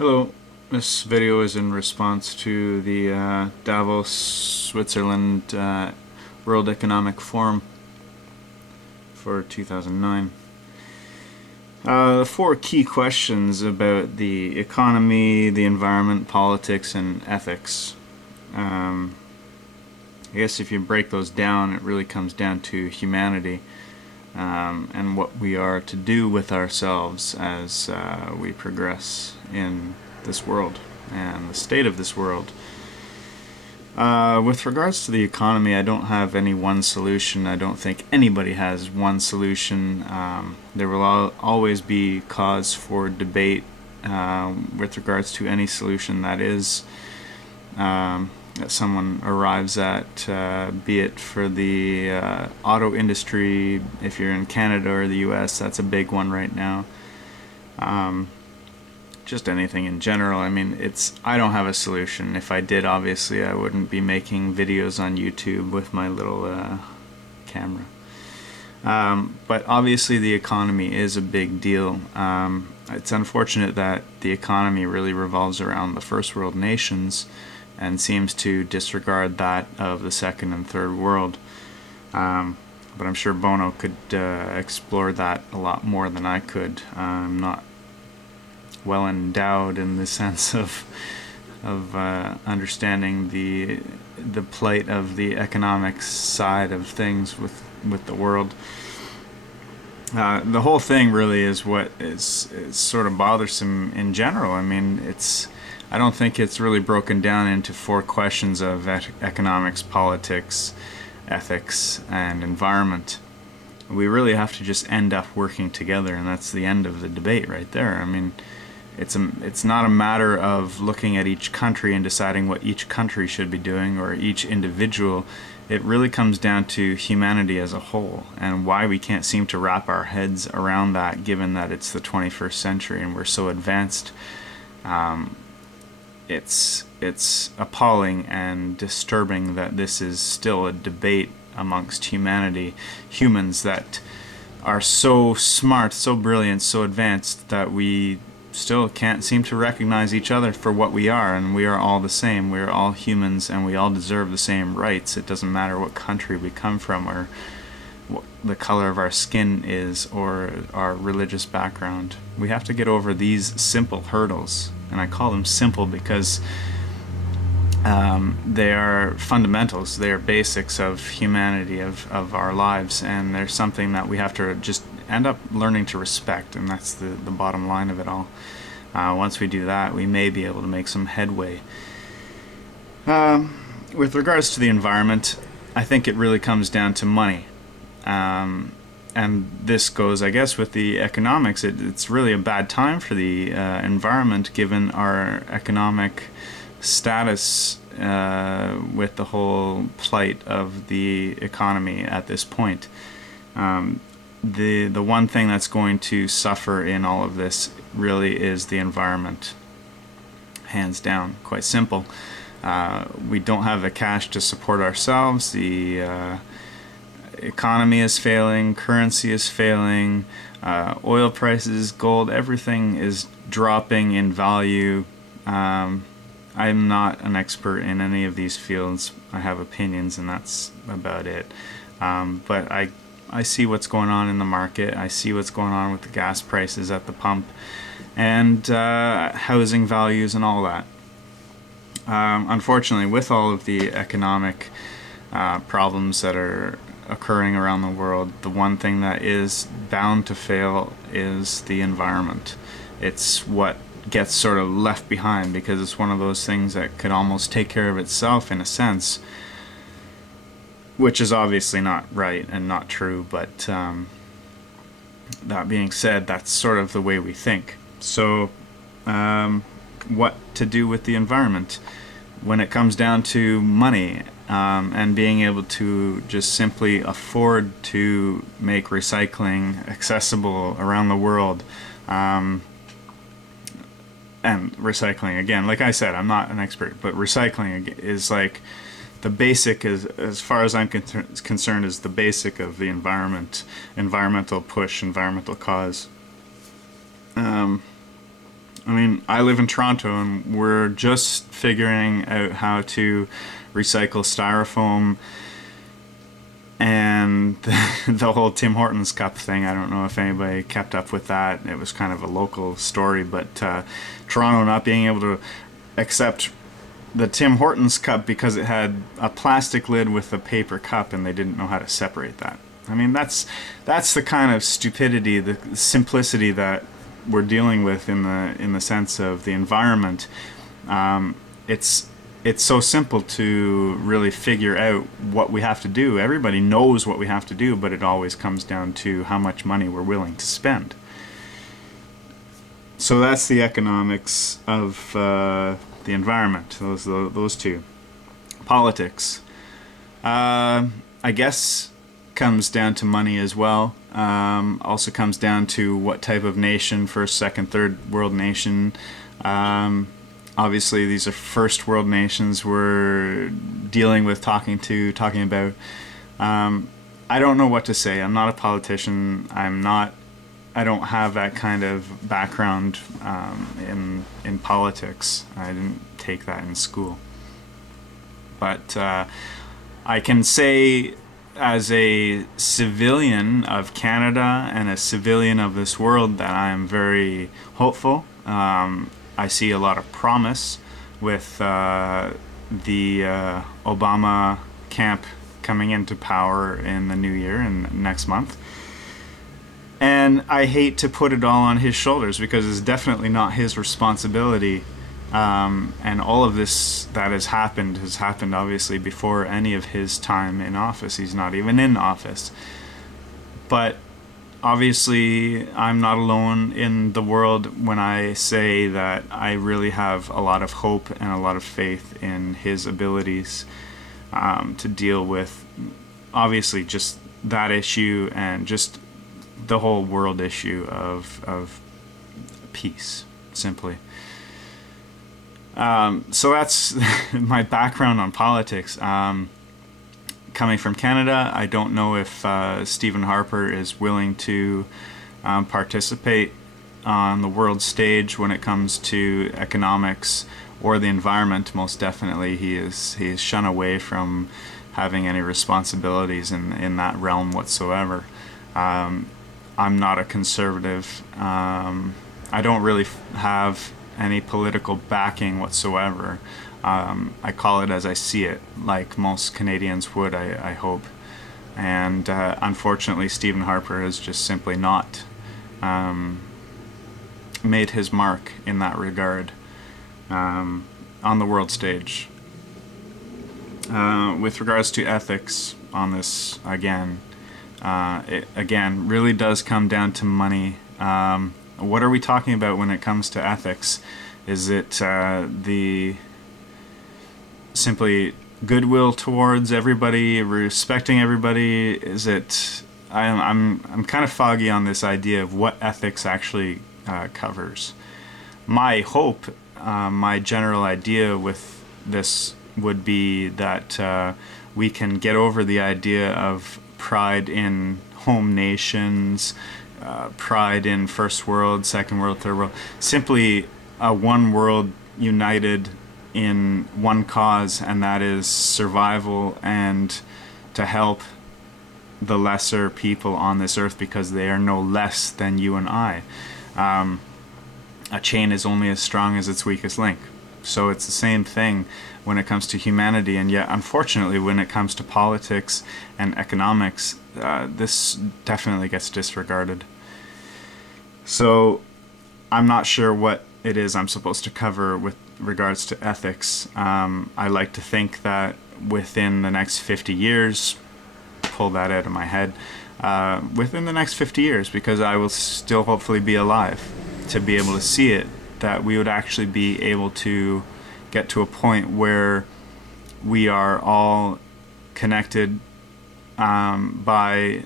Hello, this video is in response to the Davos, Switzerland World Economic Forum for 2009. The four key questions about the economy, the environment, politics, and ethics. I guess if you break those down, it really comes down to humanity and what we are to do with ourselves as we progress in this world and the state of this world. With regards to the economy, I don't have any one solution. I don't think anybody has one solution. There will always be cause for debate with regards to any solution that is that someone arrives at, be it for the auto industry. If you're in Canada or the US, that's a big one right now. Just anything in general. I mean, I don't have a solution. If I did, obviously I wouldn't be making videos on YouTube with my little camera. But obviously the economy is a big deal. It's unfortunate that the economy really revolves around the first world nations and seems to disregard that of the second and third world. But I'm sure Bono could explore that a lot more than I could. I'm not well endowed in the sense of understanding the plight of the economic side of things with the world. The whole thing really is what is sort of bothersome in general. I mean, I don't think it's really broken down into four questions of economics, politics, ethics, and environment. We really have to just end up working together, and that's the end of the debate right there. I mean, it's not a matter of looking at each country and deciding what each country should be doing or each individual. It really comes down to humanity as a whole and why we can't seem to wrap our heads around that, given that it's the 21st century and we're so advanced. It's appalling and disturbing that this is still a debate amongst humans that are so smart, so brilliant, so advanced that we still can't seem to recognize each other for what we are, and we are all the same. We are all humans and we all deserve the same rights. It doesn't matter what country we come from or what the color of our skin is or our religious background. We have to get over these simple hurdles, and I call them simple because they are fundamentals, they are basics of humanity, of our lives, and they're something that we have to just end up learning to respect, and that's the bottom line of it all. Once we do that, we may be able to make some headway. With regards to the environment, I think it really comes down to money. And this goes, I guess, with the economics. It's really a bad time for the environment, given our economic status with the whole plight of the economy at this point. The one thing that's going to suffer in all of this really is the environment, hands down. Quite simple. We don't have the cash to support ourselves. The economy is failing, currency is failing, oil prices, gold, everything is dropping in value. I'm not an expert in any of these fields. I have opinions, and that's about it. But I see what's going on in the market. I see what's going on with the gas prices at the pump and housing values and all that. Unfortunately, with all of the economic problems that are occurring around the world, the one thing that is bound to fail is the environment. It's what gets sort of left behind because it's one of those things that could almost take care of itself in a sense, which is obviously not right and not true, but that being said, that's sort of the way we think. So what to do with the environment when it comes down to money and being able to just simply afford to make recycling accessible around the world. And recycling, again, like I said, I'm not an expert, but recycling is like the basic, as far as I'm concerned, is the basic of the environmental push, environmental cause. I mean, I live in Toronto, and we're just figuring out how to recycle styrofoam, and the whole Tim Hortons cup thing. I don't know if anybody kept up with that. It was kind of a local story, but Toronto not being able to accept the Tim Hortons cup because it had a plastic lid with a paper cup, and they didn't know how to separate that. I mean, that's the kind of stupidity, the simplicity that we're dealing with in the sense of the environment. It's so simple to really figure out what we have to do. Everybody knows what we have to do, but it always comes down to how much money we're willing to spend. So that's the economics of the environment. Those two. Politics, I guess, comes down to money as well. Also comes down to what type of nation, first, second, third world nation. Obviously, these are first world nations we're dealing with, talking about. I don't know what to say. I'm not a politician. I don't have that kind of background in politics. I didn't take that in school. But I can say, as a civilian of Canada and a civilian of this world, that I am very hopeful. I see a lot of promise with the Obama camp coming into power in the new year and next month. And I hate to put it all on his shoulders, because it's definitely not his responsibility. And all of this that has happened obviously before any of his time in office. He's not even in office. But obviously, I'm not alone in the world when I say that I really have a lot of hope and a lot of faith in his abilities to deal with, obviously, just that issue and just the whole world issue of peace, simply. So that's my background on politics. Coming from Canada, I don't know if Stephen Harper is willing to participate on the world stage when it comes to economics or the environment. Most definitely, he is shun away from having any responsibilities in that realm whatsoever. I'm not a conservative. I don't really have any political backing whatsoever. I call it as I see it, like most Canadians would, I hope. And unfortunately, Stephen Harper has just simply not made his mark in that regard on the world stage. With regards to ethics on this, it again really does come down to money. What are we talking about when it comes to ethics? Is it the simply goodwill towards everybody, respecting everybody? Is it? I'm kind of foggy on this idea of what ethics actually covers. My hope, my general idea with this would be that we can get over the idea of pride in home nations, pride in first world, second world, third world. Simply a one world united in one cause, and that is survival and to help the lesser people on this earth, because they are no less than you and I. A chain is only as strong as its weakest link. So it's the same thing when it comes to humanity, and yet unfortunately when it comes to politics and economics, this definitely gets disregarded. So I'm not sure what it is I'm supposed to cover with regards to ethics. I like to think that within the next 50 years, pull that out of my head, within the next 50 years, because I will still hopefully be alive to be able to see it, that we would actually be able to get to a point where we are all connected by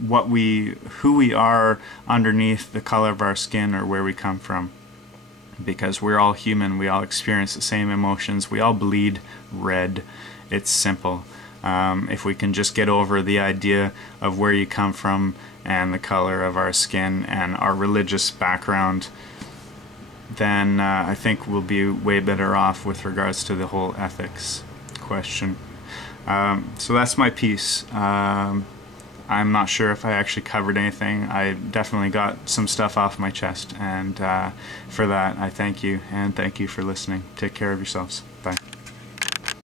who we are underneath the color of our skin or where we come from. Because we're all human, we all experience the same emotions, we all bleed red. It's simple. If we can just get over the idea of where you come from and the color of our skin and our religious background, then I think we'll be way better off with regards to the whole ethics question. So that's my piece. I'm not sure if I actually covered anything. I definitely got some stuff off my chest, and for that I thank you, and thank you for listening. Take care of yourselves. Bye.